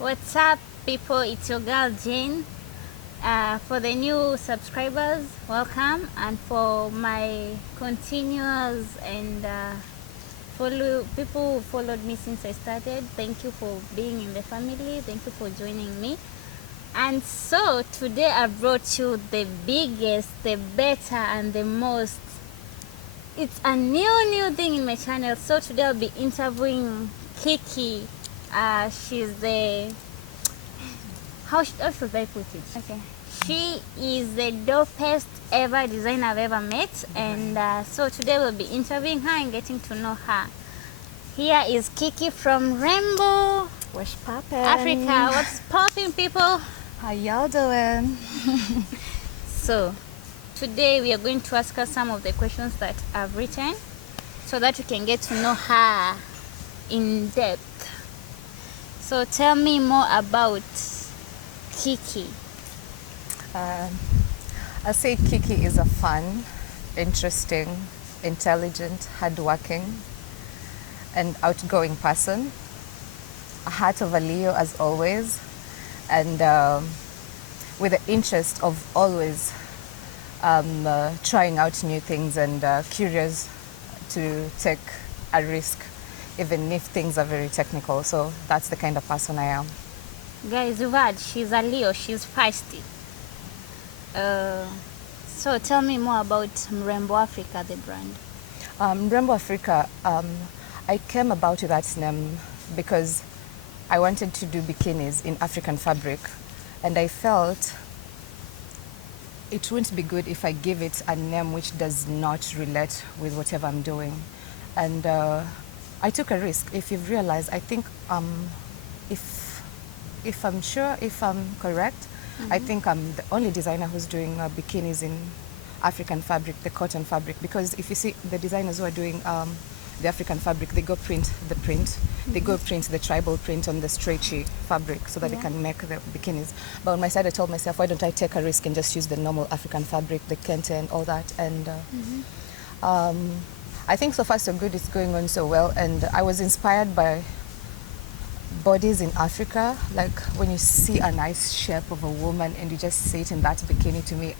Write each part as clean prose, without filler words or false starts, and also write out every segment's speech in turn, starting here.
What's up, people? It's your girl Jane. For the new subscribers, welcome, and for my continuous and follow people who followed me since I started, thank you for being in the family. Thank you for joining me. And so today I brought you the biggest, the better, and the most. It's a new thing in my channel. So today I'll be interviewing Kiki. She's the how should I put it? Okay. She is the dopest ever designer I've ever met, and so today we'll be interviewing her and getting to know her. Here is Kiki from Rainbow, What's poppin'? Africa. What's popping, people? How y'all doing? So today we are going to ask her some of the questions that I've written so that we can get to know her in depth. So tell me more about Kiki. I'll say Kiki is a fun, interesting, intelligent, hardworking, and outgoing person. A heart of a Leo as always, and with the interest of always trying out new things and curious to take a risk, even if things are very technical. So that's the kind of person I am. Guys, you've heard, she's a Leo, she's feisty. So tell me more about Rainbow Africa, the brand. Rainbow Africa, I came about with that name because I wanted to do bikinis in African fabric, and I felt it wouldn't be good if I give it a name which does not relate with whatever I'm doing. And I took a risk. If you've realized, I think if I'm sure, if I'm correct, I think I'm the only designer who's doing bikinis in African fabric, the cotton fabric. Because if you see the designers who are doing the African fabric, they go print the print, they go print the tribal print on the stretchy fabric so that they can make the bikinis. But on my side, I told myself, why don't I take a risk and just use the normal African fabric, the kente and all that. And I think so far so good, it's going on so well. And I was inspired by bodies in Africa. Like when you see a nice shape of a woman and you just see it in that bikini, to me,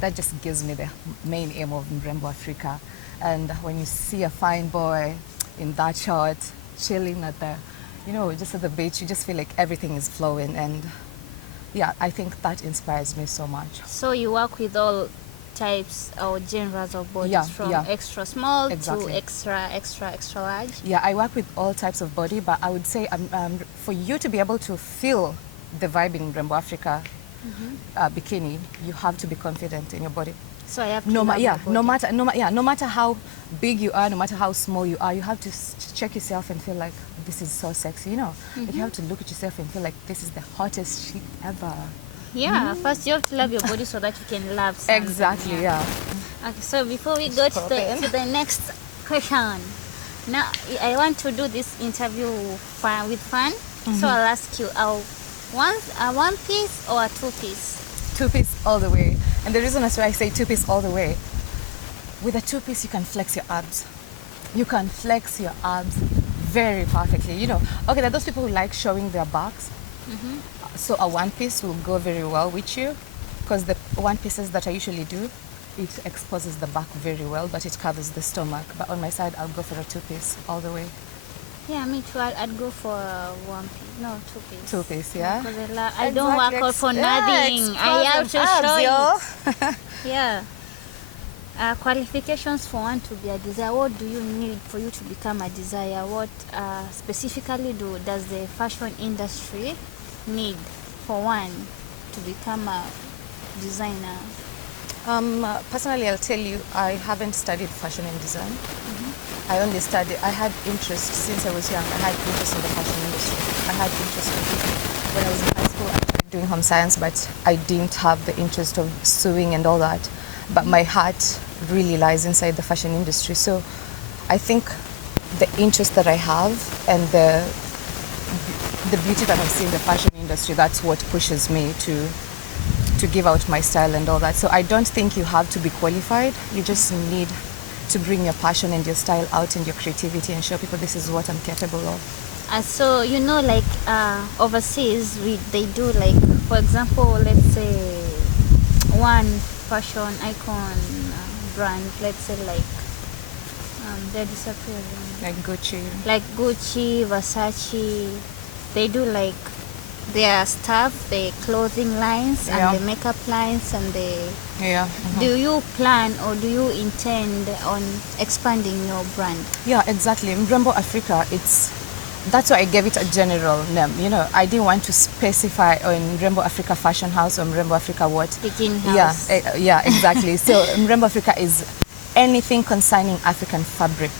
that just gives me the main aim of Rainbow Africa. And when you see a fine boy in that shot, chilling at the, just at the beach, you just feel like everything is flowing. And yeah, I think that inspires me so much. So you work with all types or genres of bodies, from extra small to extra large? Yeah, I work with all types of body, but I would say for you to be able to feel the vibe in Rainbow Africa bikini, you have to be confident in your body. So I have to no matter how big you are, no matter how small you are, you have to check yourself and feel like this is so sexy, Like you have to look at yourself and feel like this is the hottest shit ever. Yeah, first you have to love your body so that you can love something. Exactly, yeah. Okay, so before we go to the next question, now I want to do this interview with fun. So I'll ask you, one piece or a two piece? Two piece all the way. And the reason that's why I say two piece all the way, with a two piece you can flex your abs. You can flex your abs very perfectly. Okay, there are those people who like showing their backs. So a one piece will go very well with you, because the one pieces that I usually do, it exposes the back very well, but it covers the stomach. But on my side, I'll go for a two piece all the way. Yeah, me too. I'd go for one piece. No, two piece. Two piece, yeah. Because I don't work out for nothing. I have to show it. Yeah. Qualifications for one to be a designer. What do you need for you to become a designer? What specifically does the fashion industry need for one to become a designer? Personally, I'll tell you, I haven't studied fashion and design. I had interest since I was young. I had interest in the fashion industry. I had interest when I was in high school. I tried doing home science, but I didn't have the interest of sewing and all that. But my heart really lies inside the fashion industry. So I think the interest that I have and the beauty that I see in the fashion industry, that's what pushes me to give out my style and all that. So I don't think you have to be qualified. You just need to bring your passion and your style out and your creativity and show people this is what I'm capable of. So like overseas, they do like, for example, let's say one fashion icon brand, let's say like they're disappearing. Like Gucci. Like Gucci, Versace, they do like their stuff, the clothing lines Yeah. and the makeup lines and the. Yeah. Do you plan or do you intend on expanding your brand? Yeah, exactly. Mrembo Africa, that's why I gave it a general name. I didn't want to specify on Mrembo Africa Fashion House or Mrembo Africa what. Bikini house. Yeah, exactly. So Mrembo Africa is anything concerning African fabric.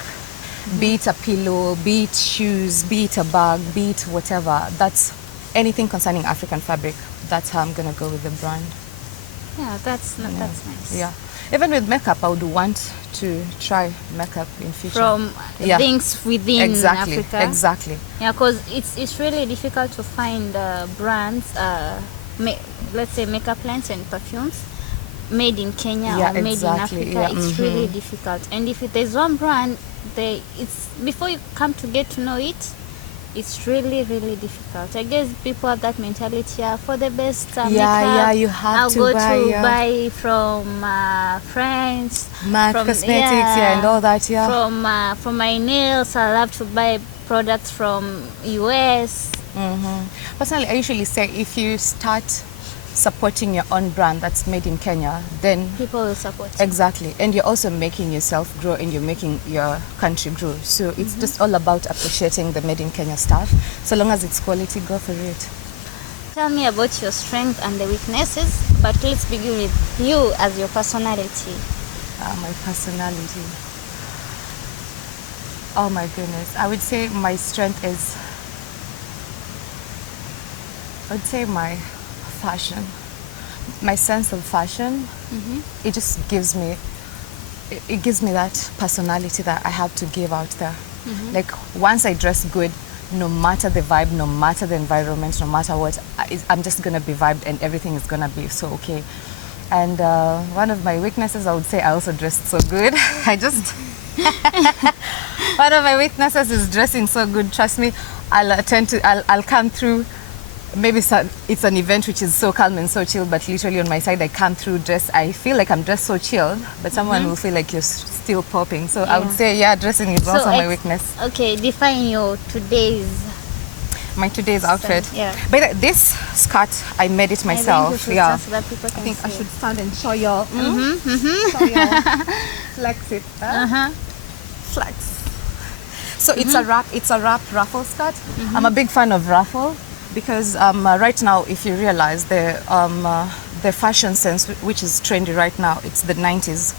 Be it a pillow, be it shoes, be it a bag, be it whatever. That's anything concerning African fabric. That's how I'm gonna go with the brand. Yeah, that's nice. Yeah. Even with makeup, I would want to try makeup in future. From things within Africa. Exactly. Yeah, because it's really difficult to find brands, let's say makeup lines and perfumes made in Kenya or made in Africa. Yeah. It's really difficult. And if there's one brand, it's before you come to get to know it, it's really, really difficult. I guess people have that mentality for the best makeup. Yeah, you have I'll to go buy, to buy from friends, MAC Cosmetics, and all that, yeah. From my nails, I love to buy products from US. Personally, I usually say if you start supporting your own brand that's made in Kenya, then people will support you. Exactly, and you're also making yourself grow and you're making your country grow. So it's just all about appreciating the made in Kenya stuff. So long as it's quality, go for it. Tell me about your strengths and the weaknesses, but let's begin with you as your personality. My personality. Oh my goodness. I would say my strength is, my fashion. My sense of fashion, it just gives me, it gives me that personality that I have to give out there. Like once I dress good, no matter the vibe, no matter the environment, no matter what, I'm just gonna be vibed and everything is gonna be so okay. And one of my weaknesses, I would say I also dressed so good. One of my weaknesses is dressing so good. Trust me, I'll come through. Maybe it's an event which is so calm and so chill, but literally on my side, I come through dressed. I feel like I'm dressed so chilled, but someone will feel like you're still popping. So I would say, dressing is also my weakness. Okay, define my today's outfit. Yeah. But this skirt, I made it myself. I think we should so that people can I should stand and show y'all. Show y'all. Flex it. Flex. So it's a wrap ruffle skirt. I'm a big fan of ruffle. Because right now, if you realize the fashion sense, which is trendy right now, it's the 90s.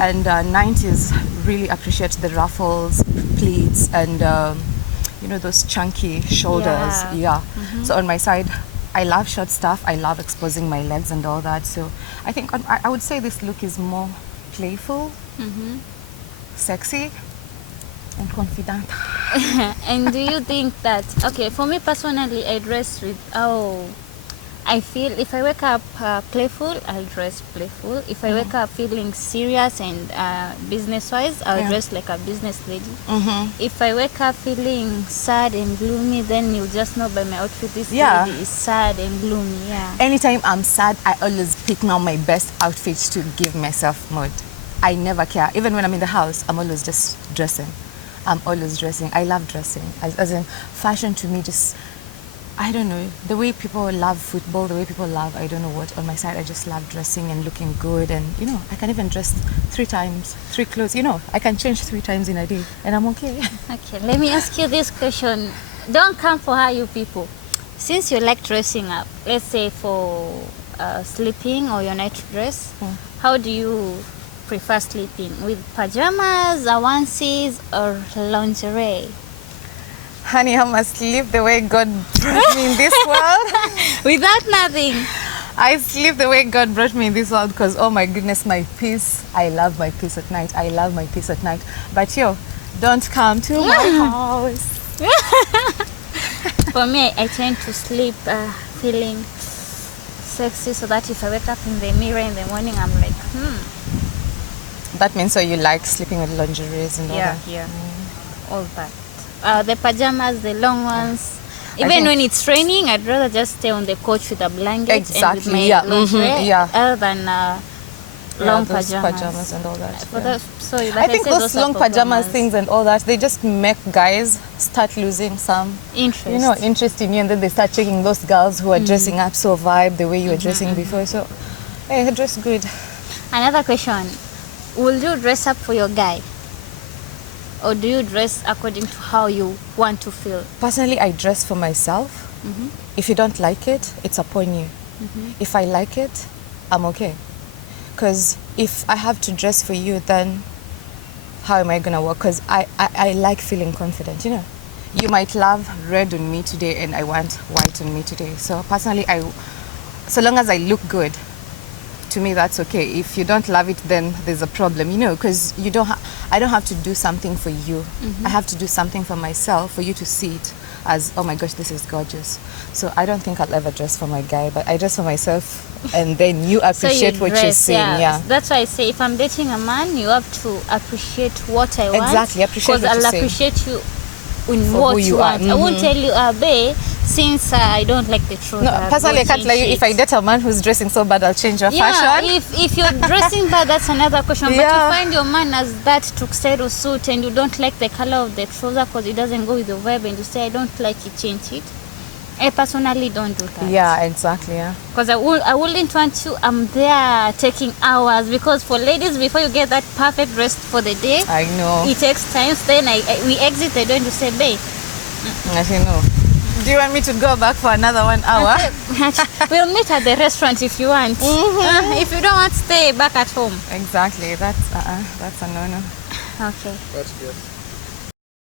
And 90s really appreciate the ruffles, pleats, and those chunky shoulders. Yeah. So on my side, I love short stuff. I love exposing my legs and all that. So I think I would say this look is more playful, sexy, and confident. And do you think that, okay, for me personally, I dress with, I feel if I wake up playful, I'll dress playful. If I wake up feeling serious and business-wise, I'll dress like a business lady. If I wake up feeling sad and gloomy, then you'll just know by my outfit, this lady is sad and gloomy, Anytime I'm sad, I always pick now my best outfits to give myself mood. I never care. Even when I'm in the house, I'm always just dressing. I'm always dressing. I love dressing. As in, fashion to me just, I don't know, the way people love football, the way people love, I don't know what, on my side, I just love dressing and looking good. And, I can even dress 3 times, 3 clothes. I can change 3 times in a day and I'm okay. Okay, let me ask you this question. Don't come for her, you people. Since you like dressing up, let's say for sleeping or your night dress, how do you prefer sleeping? With pajamas, onesies, or lingerie? Honey, I must sleep the way God brought me in this world. Without nothing. I sleep the way God brought me in this world because, oh my goodness, my peace. I love my peace at night. I love my peace at night. But don't come to my house. For me, I tend to sleep feeling sexy so that if I wake up in the mirror in the morning, I'm like, That means so you like sleeping with lingeries and all that? Yeah. All that. the pajamas, the long ones. I Even think- when it's raining, I'd rather just stay on the couch with a blanket and with Exactly, my yeah, lingerie, yeah. other than long those pajamas. and all that. For yeah. so like I think said, those are long for pajamas groomers. things and all that, they just make guys start losing some, Interest. interest in you, and then they start checking those girls who are dressing up so vibe the way you were dressing before. So, hey, dress good. Another question: will you dress up for your guy, or do you dress according to how you want to feel? Personally, I dress for myself. If you don't like it, it's upon you. If I like it, I'm okay. Because if I have to dress for you, then how am I going to work? Because I like feeling confident, you know. You might love red on me today and I want white on me today. So personally, so long as I look good, to me that's okay. If you don't love it, then there's a problem, you know, because I don't have to do something for you. I have to do something for myself for you to see it as, oh my gosh, this is gorgeous. So I don't think I'll ever dress for my guy, but I dress for myself, and then you appreciate what you're seeing. Yeah. That's why I say if I'm dating a man, you have to appreciate what I want. Exactly, appreciate what I'll you're saying. appreciate you in For what who you you are. want. I won't tell you, babe, since I don't like the trouser. No, personally, I can't lie you. If I date a man who's dressing so bad, I'll change your fashion. If you're dressing bad, that's another question. But Yeah. you find your man as that tuxedo suit and you don't like the color of the trouser because it doesn't go with the vibe, and you say, I don't like it, change it. I personally don't do that. Yeah, exactly. Yeah. Because I wouldn't want you, I'm there taking hours. Because for ladies, before you get that perfect dress for the day, I know. it takes time. Then we exit the door and you say, babe, I say no. Do you want me to go back for another 1 hour? we'll meet at the restaurant if you want. If you don't want, stay back at home. Exactly. That's a no-no. Okay. That's good.